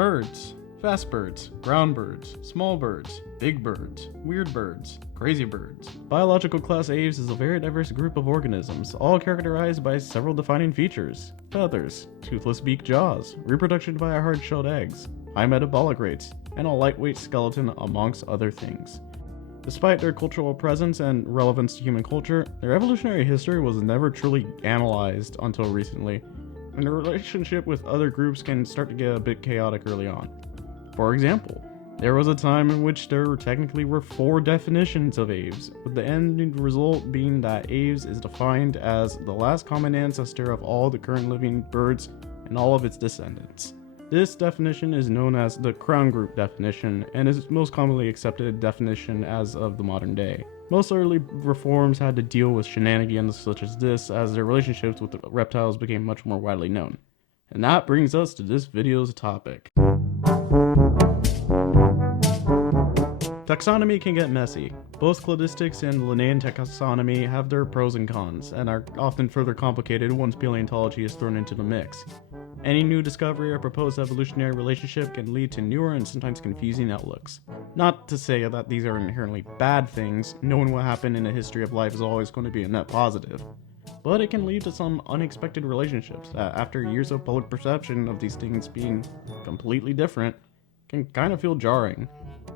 Birds. Fast birds, ground birds, small birds, big birds, weird birds, crazy birds. Biological class aves is a very diverse group of organisms, all characterized by several defining features. Feathers, toothless beak jaws, reproduction via hard-shelled eggs, high metabolic rates, and a lightweight skeleton amongst other things. Despite their cultural presence and relevance to human culture, their evolutionary history was never truly analyzed until recently, and their relationship with other groups can start to get a bit chaotic early on. For example, there was a time in which there technically were 4 definitions of aves, with the end result being that aves is defined as the last common ancestor of all the current living birds and all of its descendants. This definition is known as the crown group definition and is most commonly accepted definition as of the modern day. Most early reforms had to deal with shenanigans such as this as their relationships with the reptiles became much more widely known. And that brings us to this video's topic. Taxonomy can get messy. Both cladistics and Linnaean taxonomy have their pros and cons, and are often further complicated once paleontology is thrown into the mix. Any new discovery or proposed evolutionary relationship can lead to newer and sometimes confusing outlooks. Not to say that these are inherently bad things, knowing what happened in the history of life is always going to be a net positive. But it can lead to some unexpected relationships that, after years of public perception of these things being completely different, can kind of feel jarring,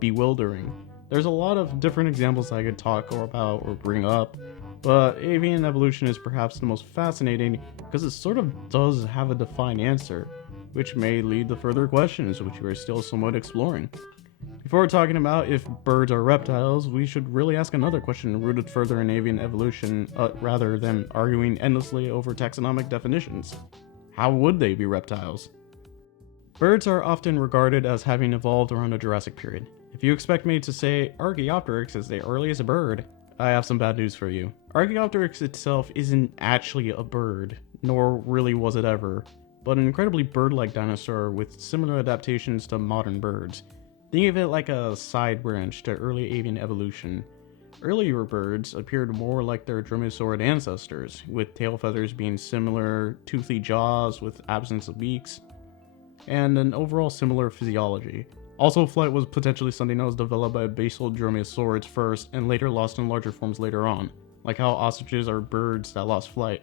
bewildering. There's a lot of different examples I could talk about or bring up, but avian evolution is perhaps the most fascinating because it sort of does have a defined answer, which may lead to further questions which we are still somewhat exploring. Before talking about if birds are reptiles, we should really ask another question rooted further in avian evolution, rather than arguing endlessly over taxonomic definitions. How would they be reptiles? Birds are often regarded as having evolved around the Jurassic period. If you expect me to say Archaeopteryx is the earliest bird, I have some bad news for you. Archaeopteryx itself isn't actually a bird, nor really was it ever, but an incredibly bird-like dinosaur with similar adaptations to modern birds. Think of it like a side branch to early avian evolution. Earlier birds appeared more like their dromaeosaurid ancestors, with tail feathers being similar, toothy jaws with absence of beaks, and an overall similar physiology. Also, flight was potentially something that was developed by basal dromaeosaurids first and later lost in larger forms later on, like how ostriches are birds that lost flight.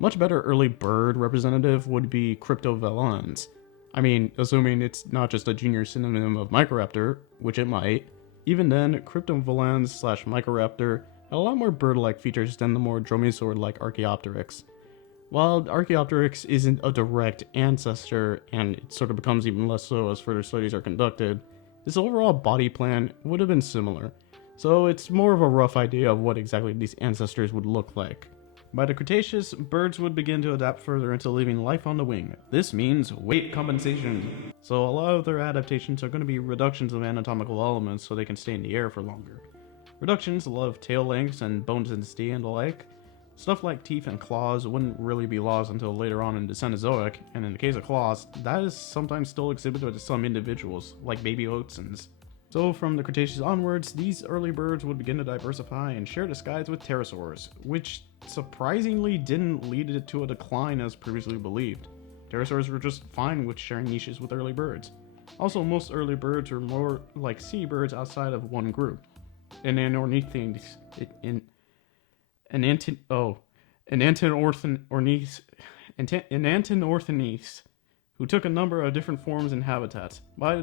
Much better early bird representative would be Cryptovelans. I mean, assuming it's not just a junior synonym of Microraptor, which it might. Even then, Cryptovelans/Microraptor had a lot more bird-like features than the more dromaeosaurid-like Archaeopteryx. While Archaeopteryx isn't a direct ancestor, and it sort of becomes even less so as further studies are conducted, this overall body plan would have been similar, so it's more of a rough idea of what exactly these ancestors would look like. By the Cretaceous, birds would begin to adapt further into living life on the wing. This means weight compensation. So a lot of their adaptations are going to be reductions of anatomical elements so they can stay in the air for longer. Reductions of tail lengths and bone density and the like. Stuff like teeth and claws wouldn't really be lost until later on in the Cenozoic, and in the case of claws, that is sometimes still exhibited to some individuals, like baby oatsins. So from the Cretaceous onwards, these early birds would begin to diversify and share the skies with pterosaurs, which surprisingly didn't lead it to a decline as previously believed. Pterosaurs were just fine with sharing niches with early birds. Also, most early birds were more like seabirds outside of one group. Antinorthenese, who took a number of different forms and habitats. By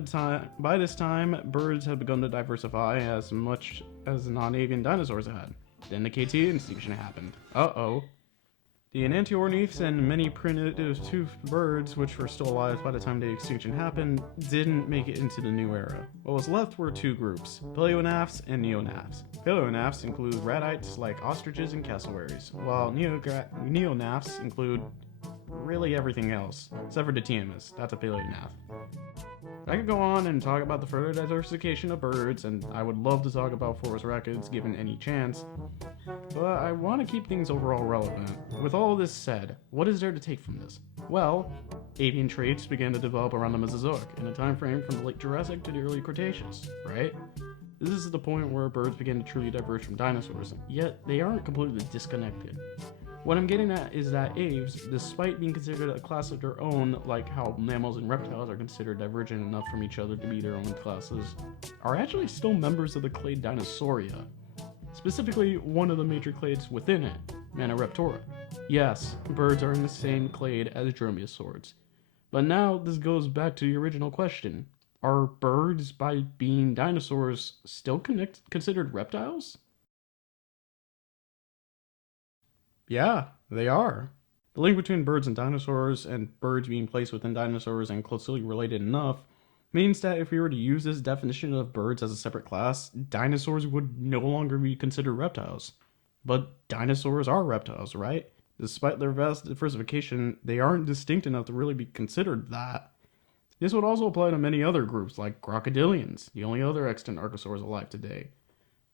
this time, birds had begun to diversify as much as non-avian dinosaurs had. Then the KT extinction happened. The Enantiorniths and many primitive-toothed birds, which were still alive by the time the extinction happened, didn't make it into the new era. What was left were 2 groups, Paleonaphs and Neonaphs. Paleonaphs include radites like ostriches and cassowaries, while Neonaphs include really everything else, except for the Tiamus. That's a Paleonaph. I could go on and talk about the further diversification of birds, and I would love to talk about forest rackets given any chance, but I want to keep things overall relevant. With all this said, what is there to take from this? Well, avian traits began to develop around the Mesozoic, in a time frame from the late Jurassic to the early Cretaceous, right? This is the point where birds began to truly diverge from dinosaurs, yet they aren't completely disconnected. What I'm getting at is that aves, despite being considered a class of their own, like how mammals and reptiles are considered divergent enough from each other to be their own classes, are actually still members of the clade Dinosauria. Specifically, one of the major clades within it, Manireptora. Yes, birds are in the same clade as dromaeosaurs. But now this goes back to the original question. Are birds, by being dinosaurs, still considered reptiles? Yeah, they are. The link between birds and dinosaurs, and birds being placed within dinosaurs and closely related enough, means that if we were to use this definition of birds as a separate class, dinosaurs would no longer be considered reptiles. But dinosaurs are reptiles, right? Despite their vast diversification, they aren't distinct enough to really be considered that. This would also apply to many other groups like crocodilians, the only other extant archosaurs alive today.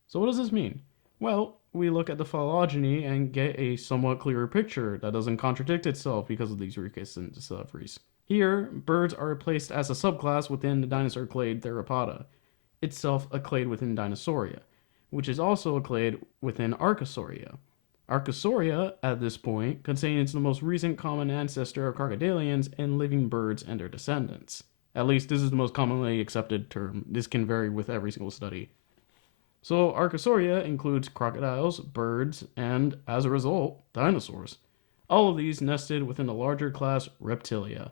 So what does this mean? Well, we look at the phylogeny and get a somewhat clearer picture that doesn't contradict itself because of these recent discoveries. Here, birds are placed as a subclass within the dinosaur clade Theropoda, itself a clade within Dinosauria, which is also a clade within Archosauria. Archosauria, at this point, contains the most recent common ancestor of crocodilians and living birds and their descendants. At least this is the most commonly accepted term. This can vary with every single study. So Archosauria includes crocodiles, birds, and, as a result, dinosaurs. All of these nested within the larger class Reptilia,